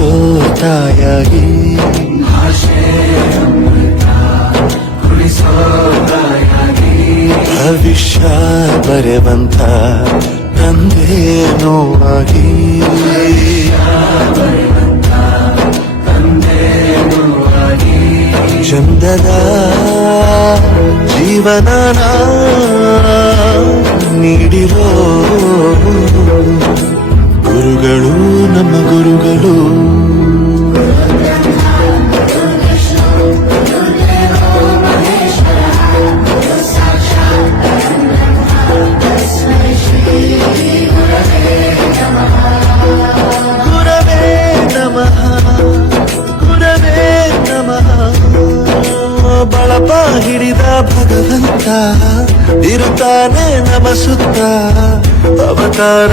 ಉಳಿಸೋ ತಾಯಾಗಿ ಭವಿಷ್ಯ ಬರೆವಂತ ತಂದೇನೋ ಆಗಿ ಚಂದದ ಜೀವನನ ನೀಡಿರೋ ಗುರುಗಳು ನಮ್ಮ ಗುರುಗಳು ಗುರವೇ ನಮಃ ಗುರವೇ ನಮಃ ಬಳಪ ಹಿಡಿದ ಭಗವಂತ ಇರುತ್ತಾನೆ ನಮ ಸುತ್ತ ಅವತಾರ